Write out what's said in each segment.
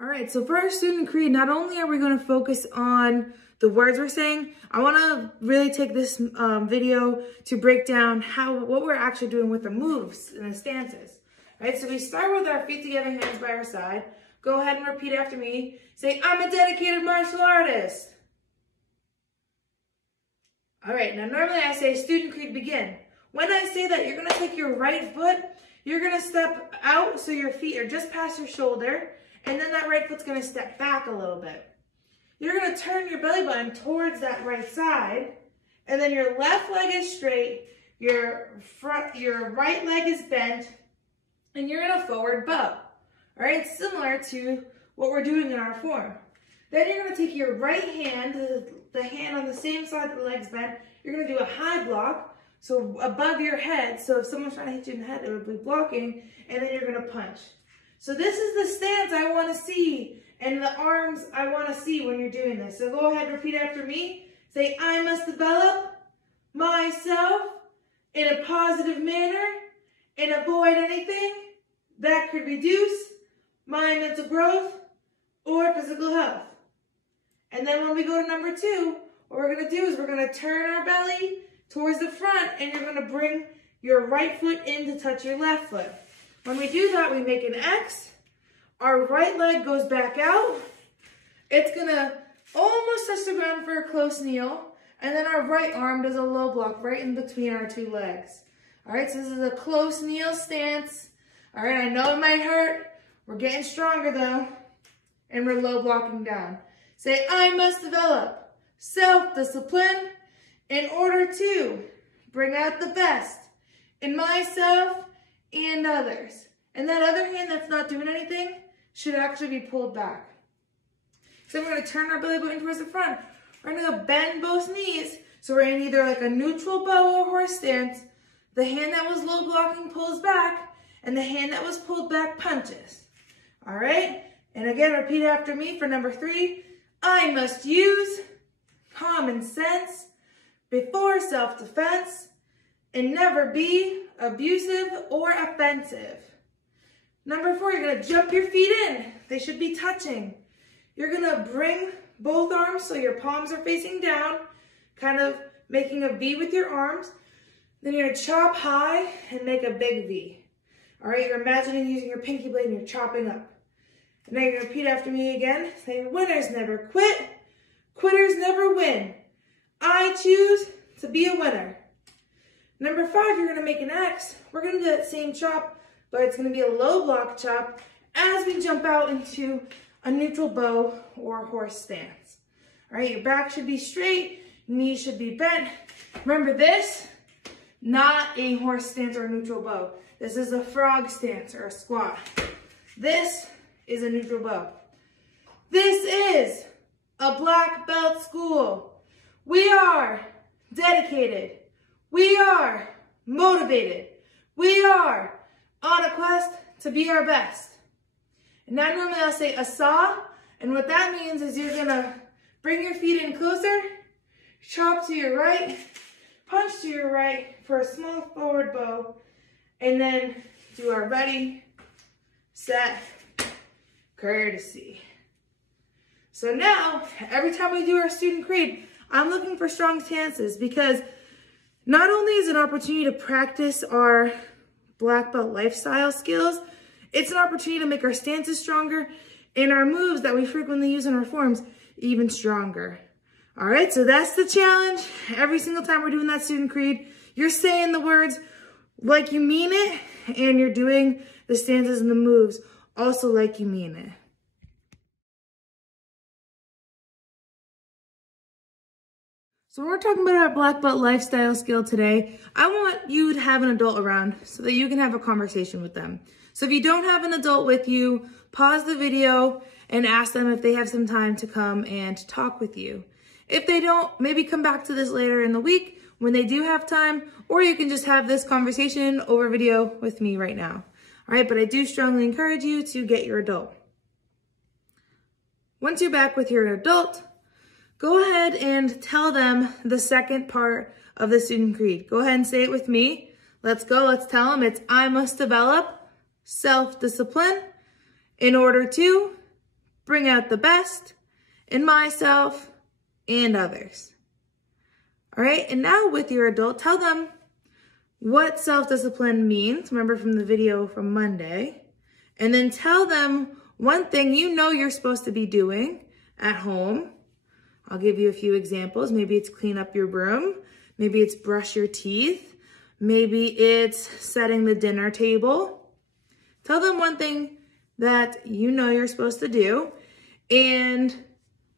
All right, so for our student creed, not only are we going to focus on the words we're saying, I want to really take this video to break down what we're actually doing with the moves and the stances. All right, so we start with our feet together, hands by our side. Go ahead and repeat after me. Say, I'm a dedicated martial artist. All right, now normally I say student creed begin. When I say that, you're going to take your right foot, you're going to step out so your feet are just past your shoulder, and then that right foot's going to step back a little bit. You're going to turn your belly button towards that right side, and then your left leg is straight, your right leg is bent, and you're in a forward bow. All right, similar to what we're doing in our form. Then you're going to take your right hand, the hand on the same side that the leg's bent, you're going to do a high block, so above your head, so if someone's trying to hit you in the head, it would be blocking, and then you're going to punch. So this is the stance I want to see, and the arms I want to see when you're doing this. So go ahead, repeat after me. Say, I must develop myself in a positive manner and avoid anything that could reduce my mental growth or physical health. And then when we go to number 2, what we're going to do is we're going to turn our belly towards the front, and you're going to bring your right foot in to touch your left foot. When we do that, we make an X. Our right leg goes back out. It's going to almost touch the ground for a close kneel. And then our right arm does a low block right in between our 2 legs. All right, so this is a close kneel stance. All right, I know it might hurt. We're getting stronger though. And we're low blocking down. Say, I must develop self-discipline in order to bring out the best in myself and others. And that other hand that's not doing anything should actually be pulled back. So we're going to turn our belly button towards the front. We're going to bend both knees. So we're in either like a neutral bow or horse stance. The hand that was low blocking pulls back, and the hand that was pulled back punches. All right? And again, repeat after me for number 3. I must use common sense before self-defense and never be abusive or offensive. Number 4, you're going to jump your feet in. They should be touching. You're going to bring both arms so your palms are facing down, kind of making a V with your arms. Then you're going to chop high and make a big V. All right, you're imagining using your pinky blade and you're chopping up. And now you're going to repeat after me again, saying, winners never quit, quitters never win. I choose to be a winner. Number 5, you're going to make an X. We're going to do that same chop, but it's going to be a low block chop as we jump out into a neutral bow or horse stance. All right, your back should be straight, knees should be bent. Remember this, not a horse stance or a neutral bow. This is a frog stance or a squat. This is a neutral bow. This is a black belt school. We are dedicated. We are motivated. We are on a quest to be our best. And now normally I'll say asa, and what that means is you're gonna bring your feet in closer, chop to your right, punch to your right for a small forward bow, and then do our ready, set, courtesy. So now, every time we do our student creed, I'm looking for strong stances because not only is it an opportunity to practice our black belt lifestyle skills, it's an opportunity to make our stances stronger and our moves that we frequently use in our forms even stronger. All right, so that's the challenge. Every single time we're doing that student creed, you're saying the words like you mean it, and you're doing the stances and the moves also like you mean it. So when we're talking about our black belt lifestyle skill today, I want you to have an adult around so that you can have a conversation with them. So if you don't have an adult with you, pause the video and ask them if they have some time to come and talk with you. If they don't, maybe come back to this later in the week when they do have time, or you can just have this conversation over video with me right now. All right, but I do strongly encourage you to get your adult. Once you're back with your adult, go ahead and tell them the second part of the student creed. Go ahead and say it with me. Let's go. Let's tell them it's I must develop self-discipline in order to bring out the best in myself and others. All right, and now with your adult, tell them what self-discipline means. Remember from the video from Monday. And then tell them one thing you know you're supposed to be doing at home. I'll give you a few examples. Maybe it's clean up your room. Maybe it's brush your teeth. Maybe it's setting the dinner table. Tell them one thing that you know you're supposed to do and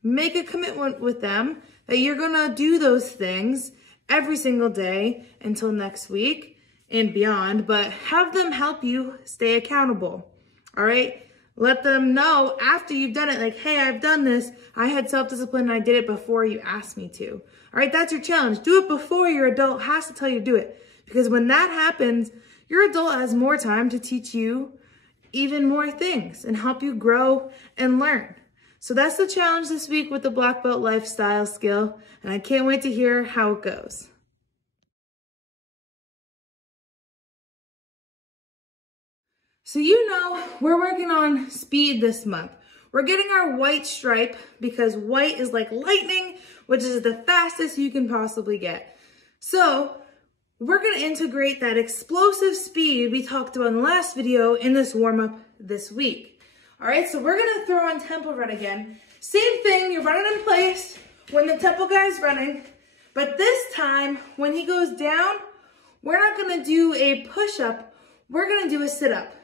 make a commitment with them that you're gonna do those things every single day until next week and beyond, but have them help you stay accountable, all right? Let them know after you've done it, like, hey, I've done this. I had self-discipline and I did it before you asked me to. All right, that's your challenge. Do it before your adult has to tell you to do it. Because when that happens, your adult has more time to teach you even more things and help you grow and learn. So that's the challenge this week with the Black Belt lifestyle skill, and I can't wait to hear how it goes. So you know, we're working on speed this month. We're getting our white stripe because white is like lightning, which is the fastest you can possibly get. So we're gonna integrate that explosive speed we talked about in the last video in this warm-up this week. All right, so we're gonna throw on tempo run again. Same thing, you're running in place when the tempo guy's running, but this time when he goes down, we're not gonna do a push-up, we're gonna do a sit-up.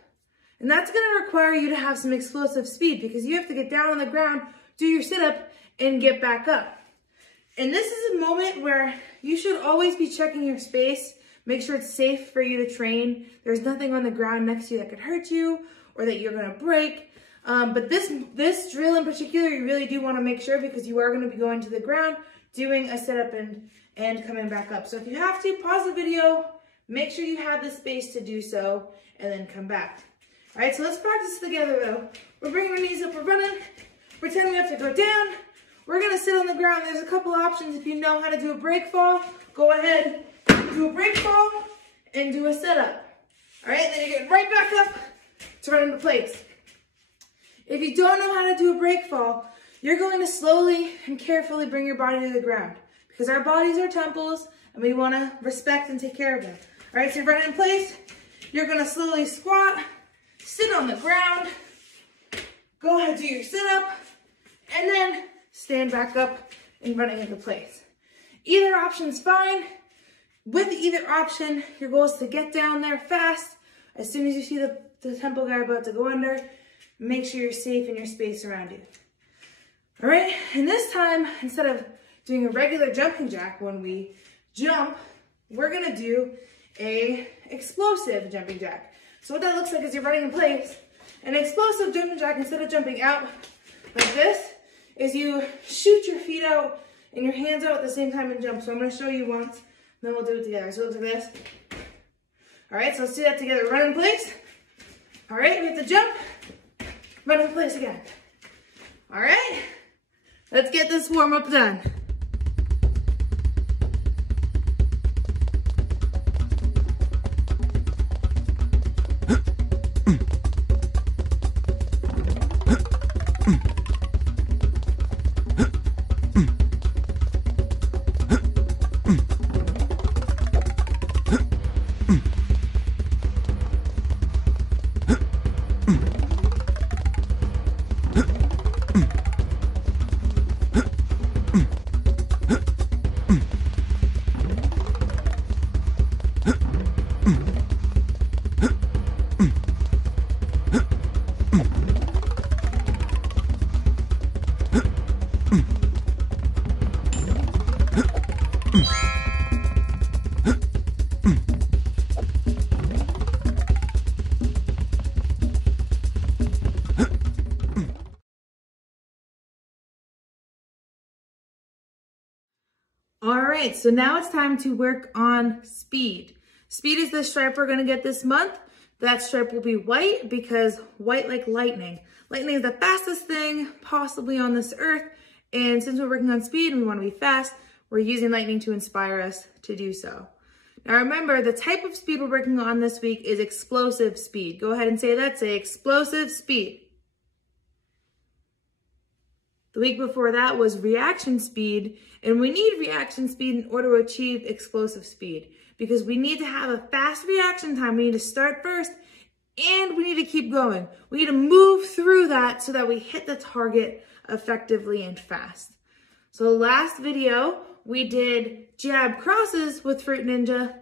And that's gonna require you to have some explosive speed because you have to get down on the ground, do your sit-up, and get back up. And this is a moment where you should always be checking your space, make sure it's safe for you to train. There's nothing on the ground next to you that could hurt you or that you're gonna break. But this drill in particular, you really do wanna make sure because you are gonna be going to the ground, doing a sit-up and coming back up. So if you have to, pause the video, make sure you have the space to do so, and then come back. All right, so let's practice together though. We're bringing our knees up, we're running. Pretend we have to go down. We're gonna sit on the ground. There's a couple options. If you know how to do a break fall, go ahead, do a break fall and do a sit up. All right, then you get right back up to run into place. If you don't know how to do a break fall, you're going to slowly and carefully bring your body to the ground because our bodies are temples and we wanna respect and take care of them. All right, so you're running in place. You're gonna slowly squat, sit on the ground, go ahead, do your sit-up, and then stand back up and running into place. Either option's fine. With either option, your goal is to get down there fast. As soon as you see the tempo guy about to go under, make sure you're safe in your space around you. All right, and this time, instead of doing a regular jumping jack when we jump, we're gonna do a explosive jumping jack. So what that looks like is you're running in place. An explosive jumping jack, instead of jumping out like this, is you shoot your feet out and your hands out at the same time and jump. So I'm gonna show you once, then we'll do it together. So let's do this. All right, so let's do that together. Run in place. All right, we have to jump, run in place again. All right, let's get this warm up done. All right, so now it's time to work on speed. Speed is the stripe we're gonna get this month. That stripe will be white because white like lightning. Lightning is the fastest thing possibly on this earth. And since we're working on speed and we wanna be fast, we're using lightning to inspire us to do so. Now remember, the type of speed we're working on this week is explosive speed. Go ahead and say that, say explosive speed. The week before that was reaction speed, and we need reaction speed in order to achieve explosive speed because we need to have a fast reaction time. We need to start first and we need to keep going. We need to move through that so that we hit the target effectively and fast. So last video, we did jab crosses with Fruit Ninja.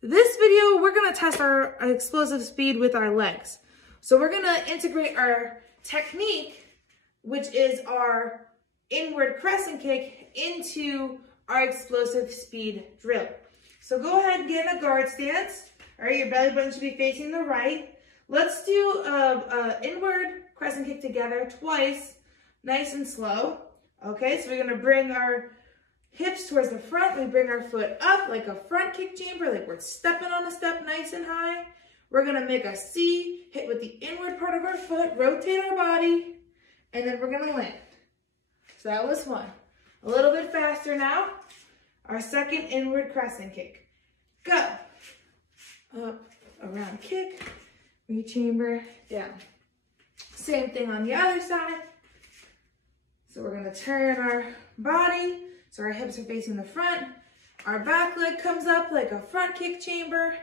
This video, we're gonna test our explosive speed with our legs. So we're gonna integrate our technique, which is our inward crescent kick, into our explosive speed drill. So go ahead and get in a guard stance. All right, your belly button should be facing the right. Let's do a inward crescent kick together twice, nice and slow. Okay, so we're gonna bring our hips towards the front. We bring our foot up like a front kick chamber, like we're stepping on a step nice and high. We're gonna make a C, hit with the inward part of our foot, rotate our body, and then we're gonna land. So that was one. A little bit faster now. Our second inward crescent kick. Go. Up, around kick, re-chamber, down. Same thing on the other side. So we're gonna turn our body so our hips are facing the front. Our back leg comes up like a front kick chamber.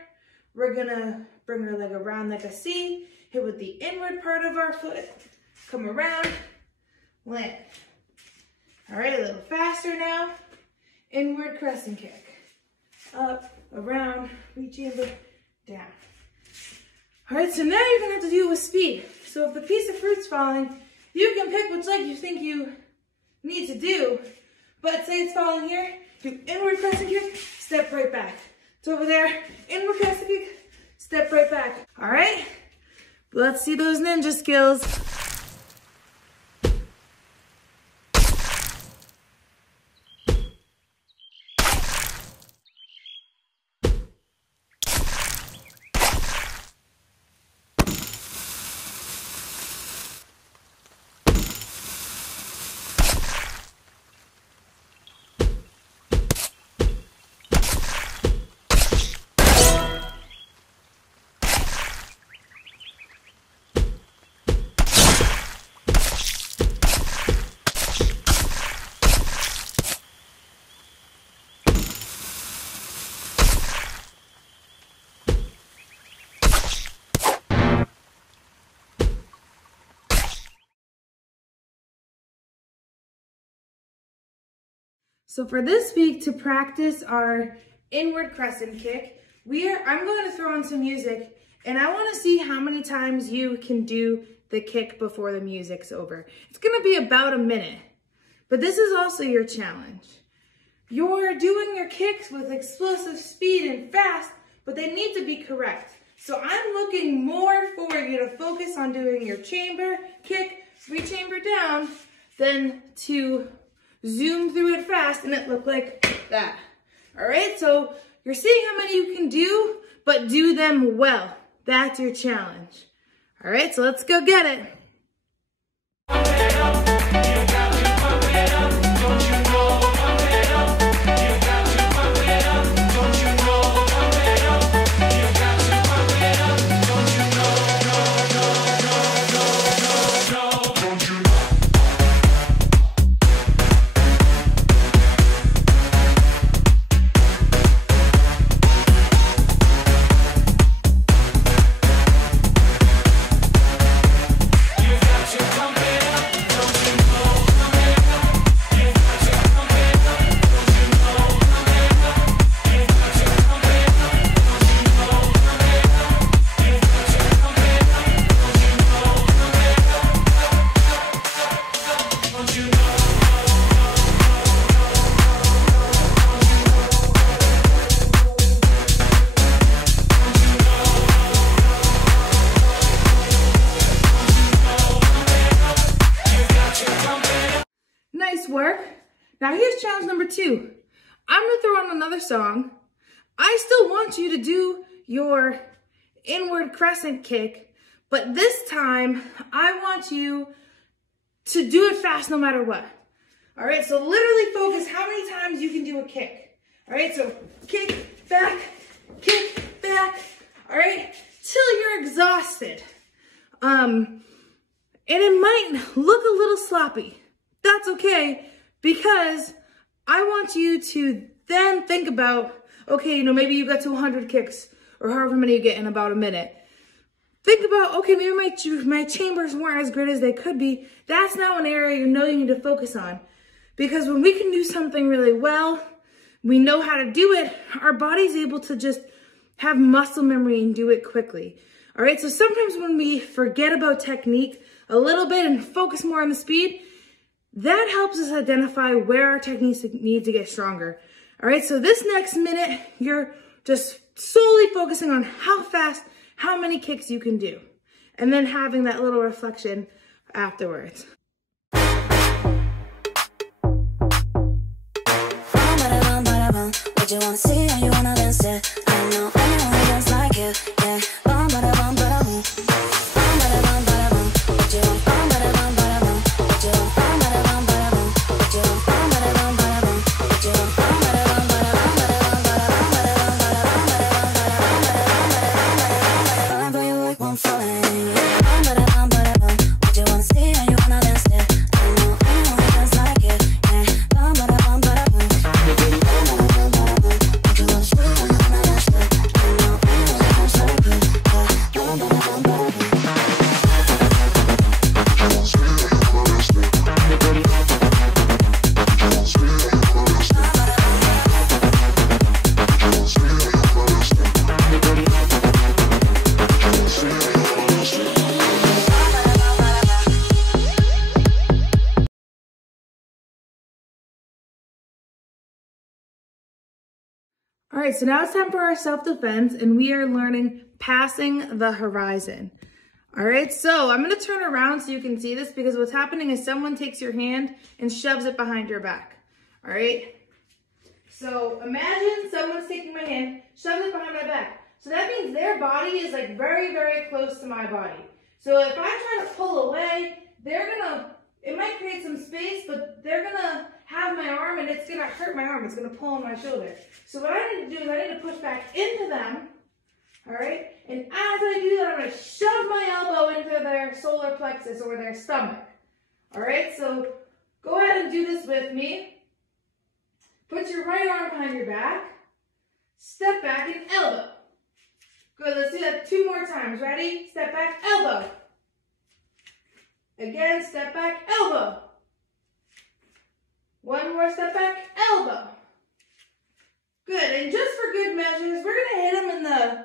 We're gonna bring our leg around like a C, hit with the inward part of our foot, come around, land. All right, a little faster now. Inward crescent kick. Up, around, re-chamber, down. All right, so now you're gonna have to do it with speed. So if the piece of fruit's falling, you can pick which leg you think you need to do. But say it's falling here, do inward crescent kick, step right back. It's over there, inward crescent kick, step right back. All right, let's see those ninja skills. So for this week, to practice our inward crescent kick, I'm going to throw on some music, and I want to see how many times you can do the kick before the music's over. It's going to be about a minute, but this is also your challenge. You're doing your kicks with explosive speed and fast, but they need to be correct. So I'm looking more for you to focus on doing your chamber, kick, re-chamber down, than to zoom through it fast and it looked like that. All right, so you're seeing how many you can do, but do them well. That's your challenge. All right, so let's go get it. Nice work. Now here's challenge number 2. I'm gonna throw on another song. I still want you to do your inward crescent kick, but this time I want you to do it fast no matter what. All right, so literally focus how many times you can do a kick. All right, so kick, back, all right, till you're exhausted. And it might look a little sloppy. that's okay, because I want you to then think about, okay, maybe you got to 100 kicks or however many you get in about a minute. Think about, okay, maybe my chambers weren't as great as they could be. That's now an area you need to focus on. Because when we can do something really well, we know how to do it, our body's able to just have muscle memory and do it quickly. All right, so sometimes when we forget about technique a little bit and focus more on the speed, that helps us identify where our techniques need to get stronger. All right, so this next minute, you're just solely focusing on how fast, how many kicks you can do, and then having that little reflection afterwards. What you wanna see or you wanna dance it? I know anyone who dance like it, yeah. Bum bada bum bada boom. Bum bada bum bada boom. What you want? Bum bada bum bada boom. What you want? Bum bada bum bada boom. What you want? Bum bada bum bada boom. What you want? Bum bada bum bada bum bada bum bada bum bada bum bada bum bada bum bada bum bada bum bada bum bada bum bada bum. For you work won't fall in. Bum bada bum bada boom. What you wanna see or you wanna dance it? I know anyone who dance like it, yeah. Bum bada bum bada boom. All right, so now it's time for our self-defense, and we are learning passing the horizon. All right, so I'm gonna turn around so you can see this, because what's happening is someone takes your hand and shoves it behind your back. All right, so imagine someone's taking my hand, shoves it behind my back. So that means their body is like very, very close to my body. So if I try to pull away, it might create some space, but they're gonna have my arm and it's gonna hurt my arm. It's gonna pull on my shoulder. So what I need to do is I need to push back into them, all right? And as I do that, I'm gonna shove my elbow into their solar plexus or their stomach, all right? So go ahead and do this with me. Put your right arm behind your back, step back and elbow. Good, let's do that 2 more times. Ready? Step back, elbow. Again, step back, elbow. 1 more step back, elbow. Good, and just for good measures, we're gonna hit them in the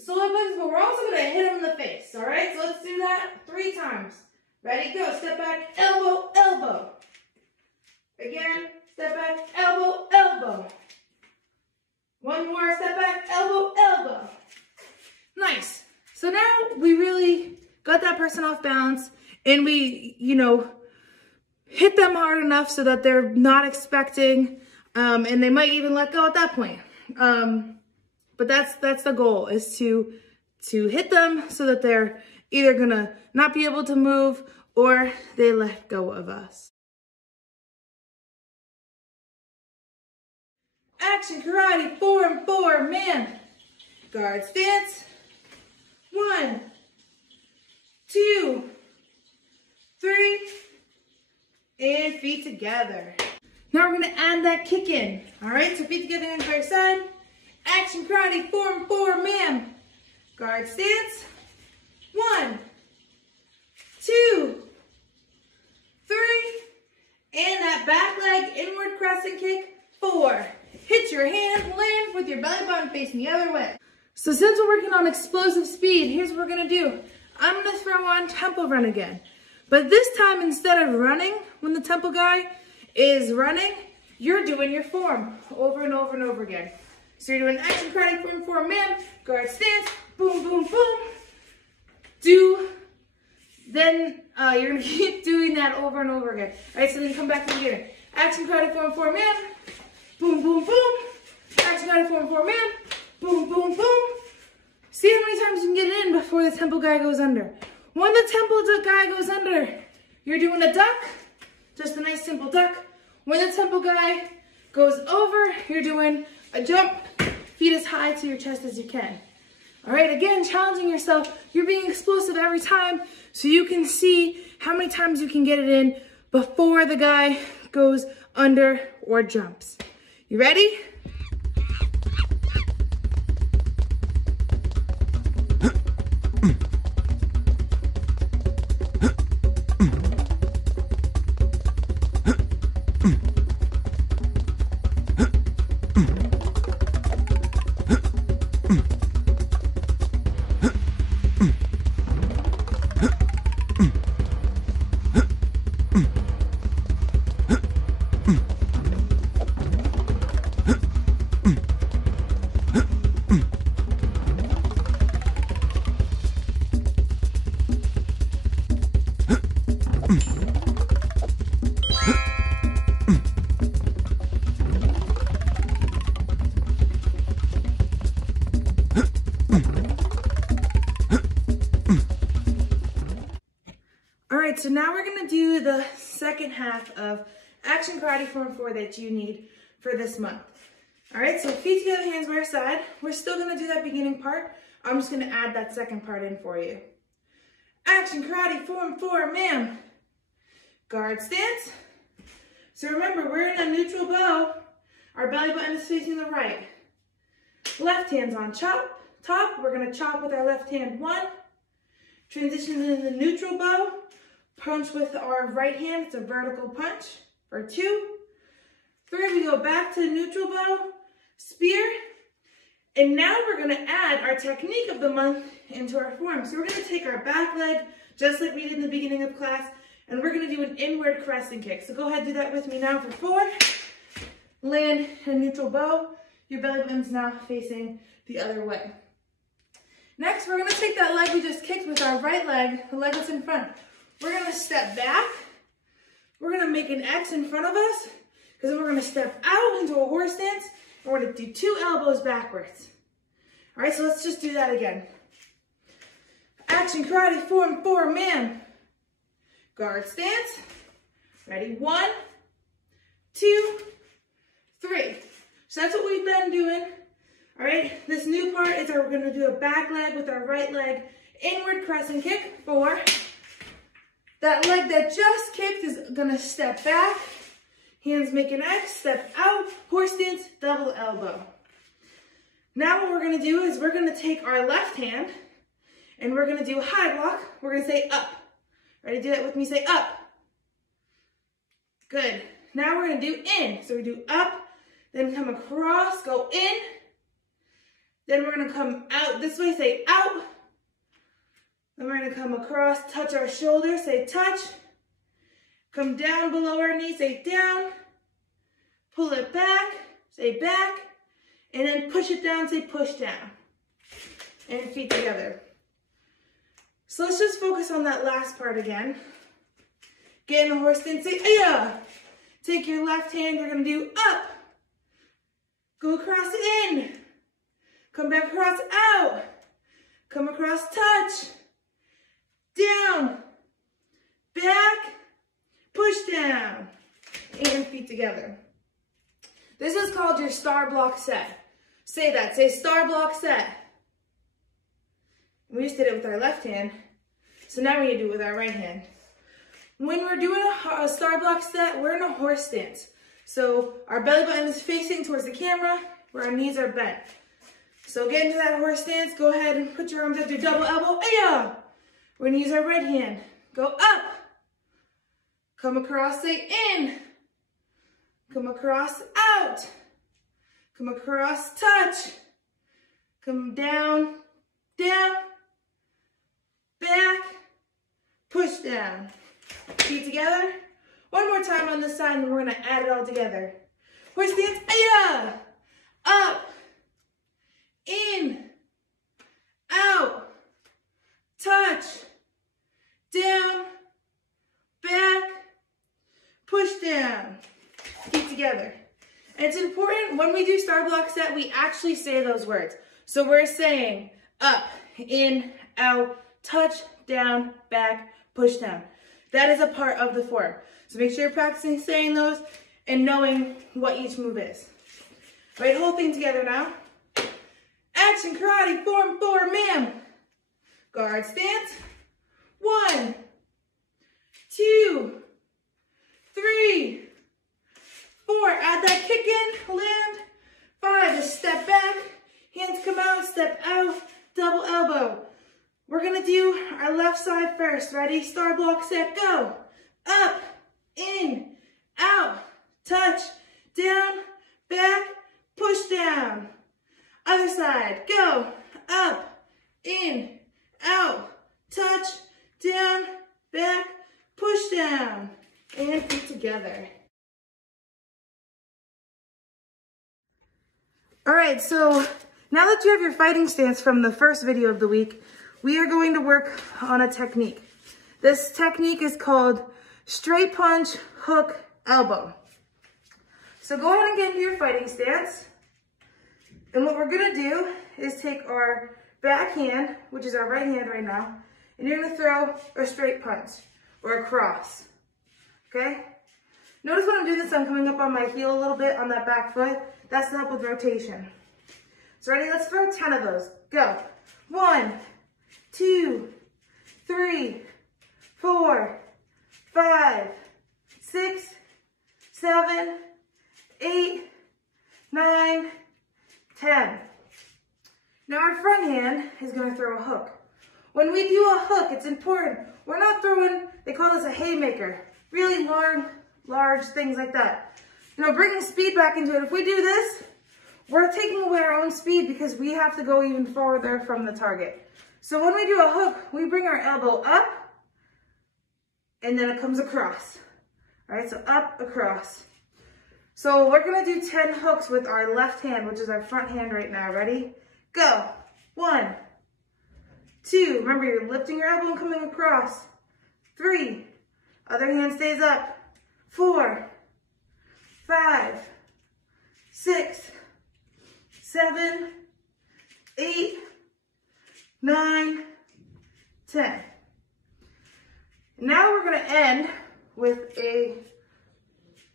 solar plexus, but we're also gonna hit them in the face, all right? So let's do that 3 times. Ready, go, step back, elbow, elbow. Again, step back, elbow, elbow. 1 more, step back, elbow, elbow. Nice. So now we really got that person off balance, and we, hit them hard enough so that they're not expecting, and they might even let go at that point. But that's the goal, is to hit them so that they're either gonna not be able to move or they let go of us. Action karate, 4 and 4, man. Guard stance. 1, 2, 3, and feet together. Now we're gonna add that kick in. All right, so feet together on the side. Action karate, 4 and 4, man. Guard stance. 1, 2, 3, and that back leg inward crescent kick, 4. Hit your hand, land with your belly button facing the other way. So since we're working on explosive speed, here's what we're gonna do. I'm gonna throw on tempo run again. But this time, instead of running, when the tempo guy is running, you're doing your form over and over and over again. So you're doing action karate, 4 and 4, man, guard stance, boom, boom, boom. Then you're gonna keep doing that over and over again. All right, so then come back to the beginning. Action karate, 4 and 4, man, boom, boom, boom. Action karate, 4 and 4, man, boom, boom, boom. See how many times you can get it in before the tempo guy goes under. When the tempo guy goes under, you're doing a duck, just a nice simple duck. When the tempo guy goes over, you're doing a jump, feet as high to your chest as you can. All right, again, challenging yourself. You're being explosive every time, so you can see how many times you can get it in before the guy goes under or jumps. You ready? So now we're gonna do the second half of Action Karate Form 4 that you need for this month. All right, so feet together, hands by your side. We're still gonna do that beginning part. I'm just gonna add that second part in for you. Action Karate Form 4, ma'am. Guard stance. So remember, we're in a neutral bow. Our belly button is facing the right. Left hand's on top. We're gonna chop with our left hand, 1. Transition into the neutral bow. Punch with our right hand, it's a vertical punch for 2. 3, we go back to the neutral bow, spear. And now we're gonna add our technique of the month into our form. So we're gonna take our back leg, just like we did in the beginning of class, and we're gonna do an inward crescent kick. So go ahead and do that with me now for 4. Land in a neutral bow. Your belly button's now facing the other way. Next, we're gonna take that leg we just kicked with our right leg, the leg that's in front. We're gonna step back. We're gonna make an X in front of us, because then we're gonna step out into a horse stance, and we're gonna do 2 elbows backwards. All right, so let's just do that again. Action Karate Form 4, ma'am. Guard stance. Ready, 1, 2, 3. So that's what we've been doing. All right, this new part is we're gonna do a back leg with our right leg, inward crescent kick, 4. That leg that just kicked is gonna step back, hands make an X, step out, horse stance, double elbow. Now what we're gonna do is we're gonna take our left hand and we're gonna do a high block. We're gonna say up. Ready, do that with me, say up. Good. Now we're gonna do in. So we do up, then come across, go in. Then we're gonna come out this way, say out. Then we're gonna come across, touch our shoulder, say touch. Come down below our knee, say down. Pull it back, say back. And then push it down, say push down. And feet together. So let's just focus on that last part again. Get in the horse stance, say yeah. Take your left hand, you're gonna do up. Go across in. Come back across out. Come across touch. Down, back, push down, and feet together. This is called your star block set. Say that, say star block set. We just did it with our left hand, so now we need to do it with our right hand. When we're doing a star block set, we're in a horse stance. So our belly button is facing towards the camera, where our knees are bent. So get into that horse stance, go ahead and put your arms up to double elbow, yeah. We're gonna use our right hand. Go up. Come across, say in. Come across, out. Come across, touch. Come down, down. Back, push down. Feet together. One more time on this side, and we're gonna add it all together. Horse stance, yeah. Up, in, out, touch, down, back, push down, feet together. And it's important when we do star block set, we actually say those words. So we're saying up, in, out, touch, down, back, push down. That is a part of the form. So make sure you're practicing saying those and knowing what each move is. All right, whole thing together now. Action Karate Form 4, ma'am. Guard stance. 1, 2, We're gonna do our left side first. Ready? Star block set, go. Up, in, out, touch, down, back, push down. Other side, go. Up, in, out, touch, down, back, push down. And feet together. All right, so now that you have your fighting stance from the first video of the week, we are going to work on a technique. This technique is called straight punch, hook, elbow. So go ahead and get into your fighting stance. And what we're gonna do is take our back hand, which is our right hand right now, and you're gonna throw a straight punch or a cross, okay? Notice when I'm doing this, I'm coming up on my heel a little bit on that back foot. That's to help with rotation. So ready, let's throw 10 of those. Go. 1, 2, 3, 4, 5, 6, 7, 8, 9, 10. Now our front hand is going to throw a hook. When we do a hook, it's important. We're not throwing, they call this a haymaker, really large things like that. You know, bringing speed back into it. If we do this, we're taking away our own speed because we have to go even farther from the target. So when we do a hook, we bring our elbow up and then it comes across. All right, so up, across. So we're gonna do 10 hooks with our left hand, which is our front hand right now. Ready? Go. 1, 2, remember you're lifting your elbow and coming across. 3, other hand stays up. 4, 5, 6, 7, 8, 9, 10. Now we're gonna end with a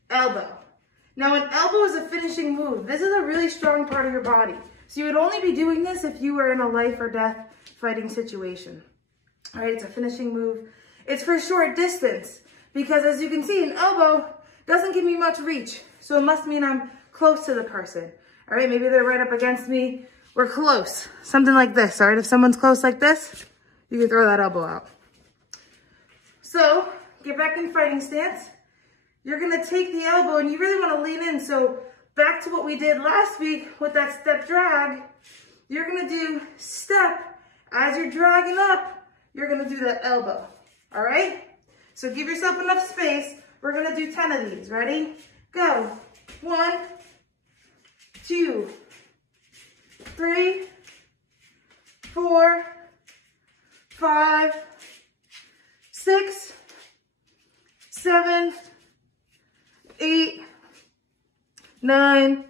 elbow. Now an elbow is a finishing move. This is a really strong part of your body. So you would only be doing this if you were in a life or death fighting situation. All right, it's a finishing move. It's for short distance because as you can see, an elbow doesn't give me much reach. So it must mean I'm close to the person. All right, maybe they're right up against me. We're close, something like this. All right, if someone's close like this, you can throw that elbow out. So get back in fighting stance. You're gonna take the elbow and you really wanna lean in. So back to what we did last week with that step drag, you're gonna do step. As you're dragging up, you're gonna do that elbow, all right? So give yourself enough space. We're gonna do 10 of these, ready? Go. 1, 2, 3, 4, 5, 6, 7, 8, 9,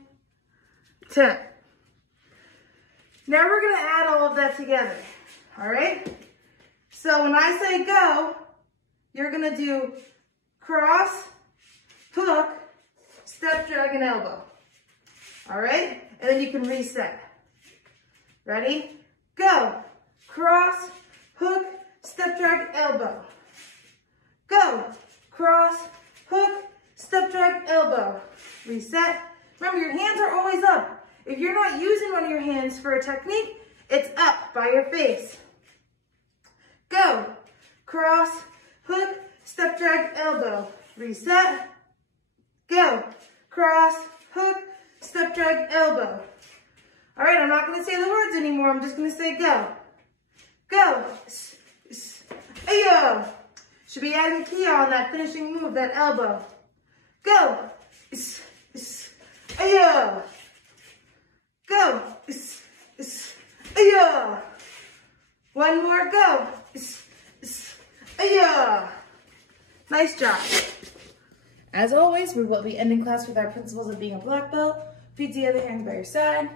10. Now we're gonna add all of that together, all right? So when I say go, you're gonna do cross, hook, step, drag, and elbow, all right? And then you can reset. Ready? Go. Cross, hook, step, drag, elbow. Go. Cross, hook, step, drag, elbow. Reset. Remember, your hands are always up. If you're not using one of your hands for a technique, it's up by your face. Go. Cross, hook, step, drag, elbow. Reset. Go. Cross, hook, step, drag, elbow. All right, I'm not going to say the words anymore. I'm just going to say go. Go. Ayo. Should be adding kia on that finishing move, that elbow. Go. Ayo. Go. Ayo. One more, go. Ayo. Nice job. As always, we will be ending class with our principles of being a black belt. Feet together, hands by your side.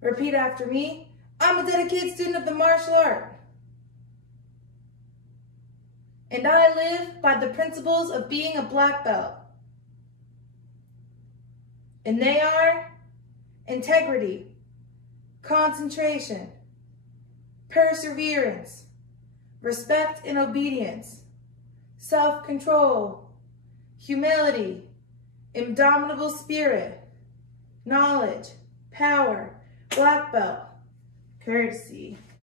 Repeat after me. I'm a dedicated student of the martial art. And I live by the principles of being a black belt. And they are integrity, concentration, perseverance, respect and obedience, self-control, humility, indomitable spirit, knowledge, power, black belt, courtesy.